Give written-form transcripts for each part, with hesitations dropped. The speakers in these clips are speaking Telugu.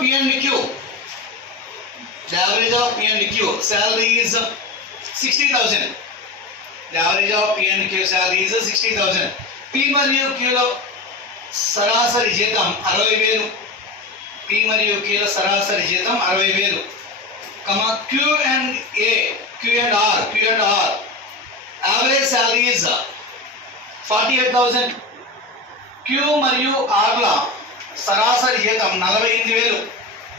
P and Q. The average of P and Q salary is 60,000. The average of P and Q salary is 60,000. P మరియు Q లో సరాసరి జీతం 60,000. P మరియు Q లో సరాసరి జీతం 60,000. Q and A, Q and R. Average salary is 48,000. Q మరియు R ల సరాసరి జీతం 48,000.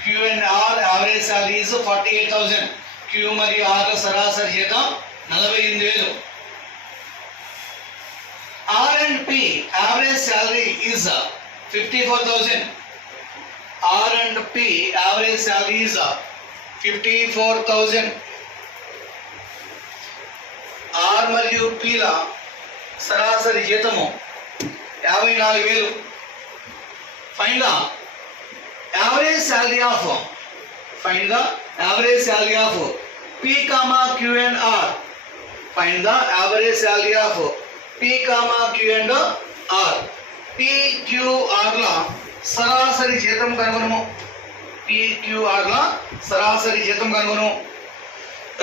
Q and R average salary is 48,000. Q మరియు R ల సరాసరి జీతం 48,000. R and P average salary is 54,000. R and P average salary is 54,000. R మరియు P ల సరాసరి జీతము 54,000. Find the average salary of P, Q and R. Find the average salary of P, Q and R. P, Q, R ల సరాసరి జీతం కనుగొనము. P, Q, R ల సరాసరి జీతం కనుగొనము.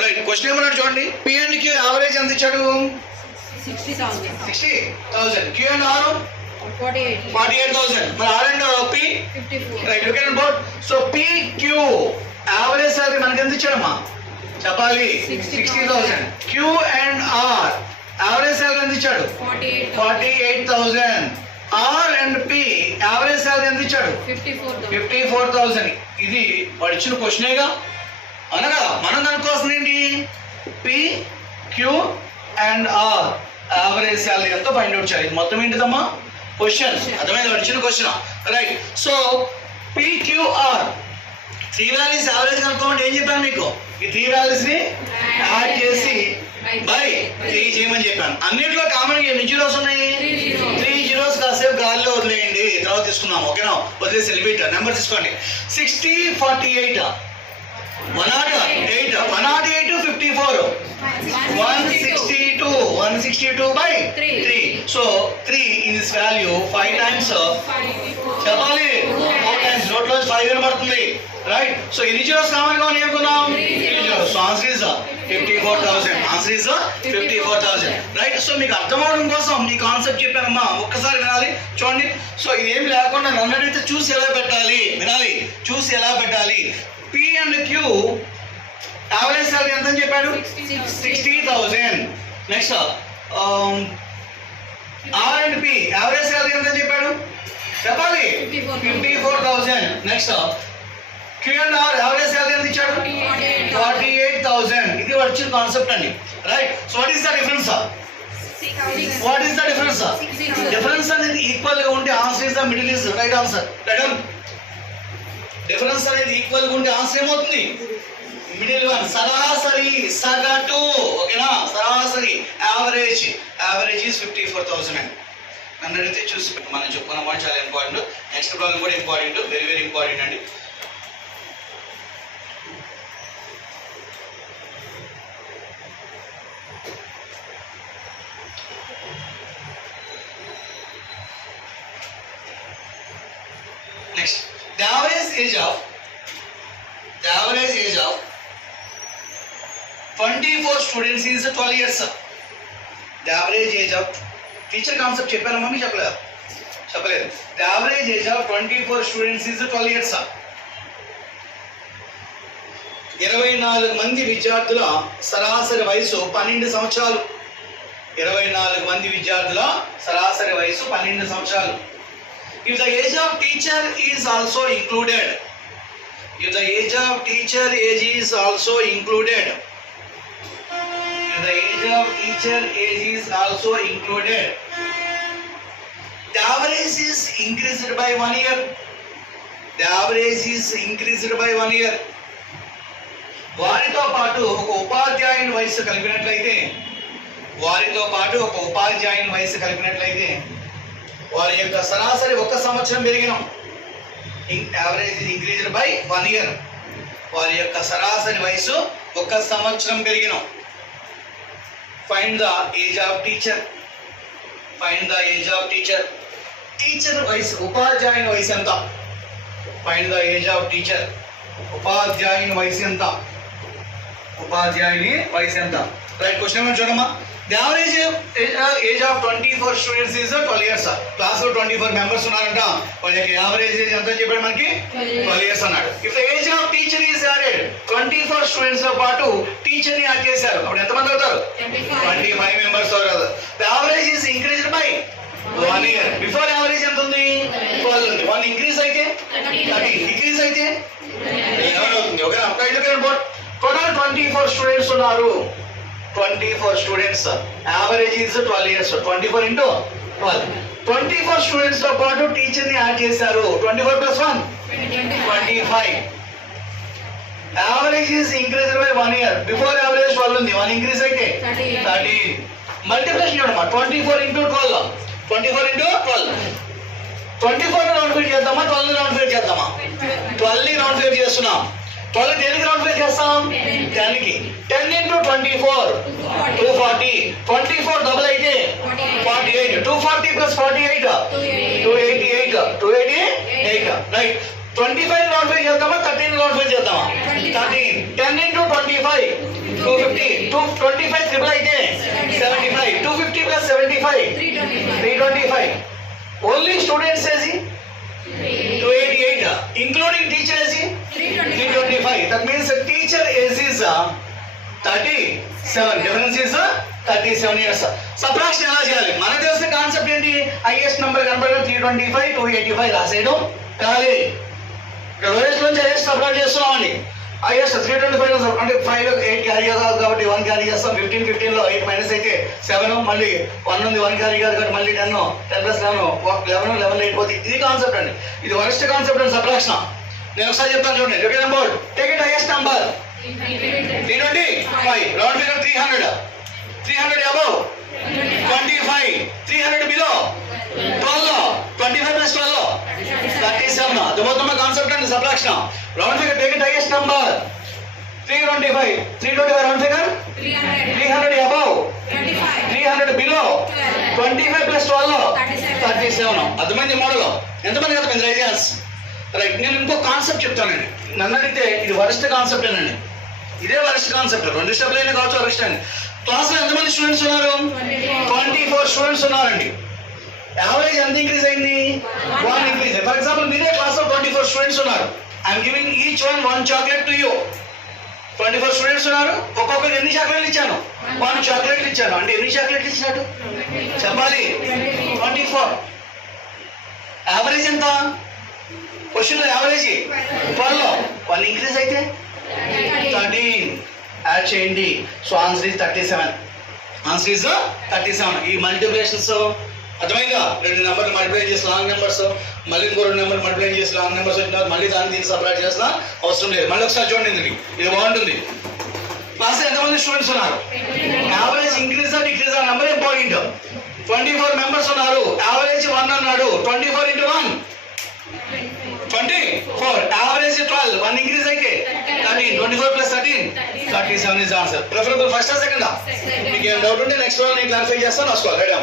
రైట్, క్వశ్చన్ ఏమన్నాడు చూడండి. P and Q యావరేజ్ ఎంత ఇచ్చాడు? 60,000. Q and R 48,000. మరి R and P 54. Right, look at both. So P, Q average salary మనకి ఎంత ఇచ్చాడమ్మా చెప్పాలి? 60,000. Q and R average salary ఎంత ఇచ్చాడు? 48,000. R and P average salary ఎంత ఇచ్చాడు? 54,000. ఇది వాడు ఇచ్చిన క్వశ్చనేగా అనగా మనం కనుక్కోవాల్సింది ఏంటి? P, Q and R average salary ఎంతో ఫైండ్ అవుట్ చేయాలి. మొత్తం ఏంటిదమ్మా క్వశ్చన్? అర్థమైంది, వాడు ఇచ్చిన question. Right, so P, Q, R 3 values average కనుక్కోమంటే ఏం చెప్పాను మీకు? ఈ 3 వాల్యూస్ ని యాడ్ చేసి బై 3 చేయమని చెప్పాను. అన్నిట్లో కామన్ గా ఎన్ని జీరోస్ ఉన్నాయి? 3 జీరోస్. కాసేపు గాలిలో వదిలేయండి, తర్వాత తీసుకున్నాము. ఓకేనా? వదిలేసి లిమిట్ నెంబర్ తీసుకోండి. 60, 48, 108, 54, 162 by 3. So 3 in this value 5 times చెప్పాలి 4 times. నోట్లో 5 కనబడుతుంది. రైట్, సో ఎన్ని జీరోస్ కామన్ గా ఉన్నాయి అనుకున్నాం? 3 zeros. So answer is 54,000. Answer is 54,000. Right, so మీకు అర్థం అవడం కోసం ఈ కాన్సెప్ట్ చెప్పానమ్మా, ఒక్కసారి వినాలి. చూడండి, సో ఏం లేకుండా నన్ను అడిగితే చూసి ఎలా పెట్టాలి వినాలి. చూసి ఎలా పెట్టాలి? P and Q average salary ఎంత అని చెప్పాడు? 60,000. Next R and P average salary ఎంత అని చెప్పాడు చెప్పాలి? 54,000. Next Q and R average salary ఎంత ఇచ్చాడు? 48,000. ఇది వచ్చిన కాన్సెప్ట్ అండి. Right, so what is the difference? Difference అనేది ఈక్వల్ గా ఉంటే answer is the middle is right answer. Difference అనేది ఈక్వల్ గా ఉంటే ఆన్సర్ ఏమవుతుంది? మిడిల్ వన్, సరాసరి, సగటు. ఓకేనా? సరాసరి, యావరేజ్ ఈజ్ 54,000 అండి. నన్ను అడిగితే చూసి మనం చెప్పుకున్న మాట చాలా ఇంపార్టెంట్. నెక్స్ట్ ప్రాబ్లం కూడా ఇంపార్టెంట్, వెరీ వెరీ ఇంపార్టెంట్ అండి. Next, the average age of 24 students is 12 years. The average age of teacher concept చెప్పాను మమ్మీ చెప్పలేదు. The average age of 24 students is 12 years. 24 మంది విద్యార్థుల సరాసరి వయసు 12 సంవత్సరాలు. 24 మంది విద్యార్థుల సరాసరి వయసు 12 సంవత్సరాలు. If the age of teacher is also included, the average is increased by 1 year. వారితో పాటు ఒక ఉపాధ్యాయుని వయసు కలిపినట్లయితే వారి యొక్క సరాసరి 1 సంవత్సరం పెరిగినాం. Average is increased by 1 year. వారి యొక్క సరాసరి వయసు 1 సంవత్సరం పెరిగినాం. Find the age of teacher. Teacher వయసు, ఉపాధ్యాయుని వయసు ఎంత? Find the age of teacher. ఉపాధ్యాయుని వయసు ఎంత? ఉపాధ్యాయుని వయసు ఎంత? రైట్, క్వశ్చన్ చూడమ్మా. The average age of 24 students is 12 years. Class లో 24 మెంబర్స్ ఉన్నారంట. వాళ్ళ యొక్క యావరేజ్ ఏజ్ ఎంత చెప్పాడు మనకి? 12 ఇయర్స్ అన్నాడు. If the age of teacher is added, 24 students తో పాటు టీచర్ ని యాడ్ చేశారు. అప్పుడు ఎంత మంది అవుతారు? 25 మెంబర్స్ అవుతారు. The average is increased by 1 year. Before average ఎంత ఉంది? 12 ఉంది. 1 ఇంక్రీజ్ అయితే 30, డిక్రీజ్ అయితే 11 అవుతుంది. Okay, apply to board. Total 24 students ఉన్నారు. 24 students. Average is 12 years. 24 into 12. 24 students తో పాటు టీచర్ ని యాడ్ చేశారు. 24 plus 1 25. Average is increased by 1 year. Before average 12 ఉంది. 1 ఇంక్రీజ్ అయితే 13. మల్టిప్లికేషన్ చూడమ్మా. 24 ఇంటూ 12. 24 ఇంటూ 12. 24 రౌండ్ ఫిట్ చేద్దామా? 12 రౌండ్ ఫిట్ చేద్దామా? 12 రౌండ్ ఫిట్ చేస్తున్నాం. 12 దేనికి రౌండ్ ఫిట్ చేస్తాం? 10 కి. 10 ఇంటూ 24 240. 24 డబుల్ అయితే 48. 240 ప్లస్ 48 288. 288. రైట్. 25 రౌండ్ ఫిట్ చేద్దామా? 13 రౌండ్ ఫిట్ చేద్దామా? 13. 10 ఇంటూ 25 250. 25 ట్రిపుల్ అయితే 75. 250 ప్లస్ 75 325. ఓన్లీ స్టూడెంట్స్ ఏజీ 288, including teacher age 325. That means the teacher age is 37. Difference is 37 years. Subtraction ఎలా చేయాలి? మనకు తెలిసిన కాన్సెప్ట్ ఏంటి? హైయెస్ట్ నెంబర్ కనబడే 325 285 రాసేయడం కావాలి. ఇక్కడ లోయెస్ట్ నుంచి హైయెస్ట్ సబ్ట్రాక్ట్ చేస్తున్నామండి. హైయెస్ట్ 325 అంటే 5 8 క్యారీ కాదు కాబట్టి 1 క్యారీ చేస్తాం. 15 లో 8 మైనస్ అయితే 7. మళ్ళీ 1 ఉంది, 1 క్యారీ కాదు కాబట్టి మళ్ళీ 10 ప్లస్ 11 11 అయిపోతుంది. ఇది కాన్సెప్ట్ అండి. ఇది వరస్ట్ కాన్సెప్ట్ అండి, సబ్ట్రాక్షన్. నేను ఒకసారి చెప్తాను చూడండి. Okay number take it highest number 325. Round figure 300. 300 above 25. 300 below 12. 25 plus 12 37. అర్థమవుతున్న కాన్సెప్ట్ అండి, subtraction. Round figure take it highest number 325. 325 round figure 300 above 300 below 25 plus 12 37. అర్థమైంది మోడల్? ఎంతమంది అర్థమైంది? రైజర్స్ రైట్. నేను ఇంకో కాన్సెప్ట్ చెప్తానండి. నన్ను అడిగితే ఇది వరస్ట్ కాన్సెప్ట్ అండి. ఇదే వరస్ట్ కాన్సెప్ట్. 2 స్టెప్లు అయినా కావచ్చు వరస్ట్ అండి. క్లాస్ లో ఎంతమంది స్టూడెంట్స్ ఉన్నారు? 24 స్టూడెంట్స్ ఉన్నారండి. యావరేజ్ ఎంత ఇంక్రీజ్ అయింది? 1 ఇంక్రీజ్. ఫర్ ఎగ్జాంపుల్ మీరే క్లాస్ లో 24 స్టూడెంట్స్ ఉన్నారు. I'm giving each one chocolate to you. 24 students ఉన్నారు. ఒక్కొక్కరు ఎన్ని చాక్లెట్లు ఇచ్చాను? 1 చాక్లెట్లు ఇచ్చాను. అంటే ఎన్ని చాక్లెట్లు ఇచ్చినట్టు చెప్పాలి? 24. యావరేజ్ ఎంత? క్వశ్చన్ లో యావరేజ్ 12. 1 ఇంక్రీజ్ అయితే 13. యాడ్ చేయండి. So answer is 37. Answer is 37. ఈ మల్టిప్లికేషన్స్ అర్థమైందా? 2 నెంబర్లు మల్టిప్లై చేసి లాంగ్ నెంబర్స్, మళ్ళీ ఇంకో 2 నెంబర్లు మల్టిప్లై చేసి లాంగ్ నెంబర్స్ వచ్చినారు. మళ్ళీ దీన్ని సపరేట్ చేసిన అవసరం లేదు. మళ్ళీ ఒకసారి చూడండి, ఇది బాగుంటుంది. క్లాస్ ఎంతమంది స్టూడెంట్స్ ఉన్నారు? యావరేజ్ ఇంక్రీజ్ డిక్రీజ్ ఆ నెంబర్ ఇంపార్టెంట్. 24 మెంబర్స్ ఉన్నారు. యావరేజ్ 1 అన్నాడు. 24 ఇంటూ 1 24. యావరేజ్ 12. 1 ఇంక్రీజ్ అయితే 13. 24 plus 13 37 is answer. Preferable first ఆ సెకండ్? మీకు ఏం డౌట్ ఉంటే నెక్స్ట్ వాళ్ళు నేను క్లారిఫై చేస్తాను. వస్తాను.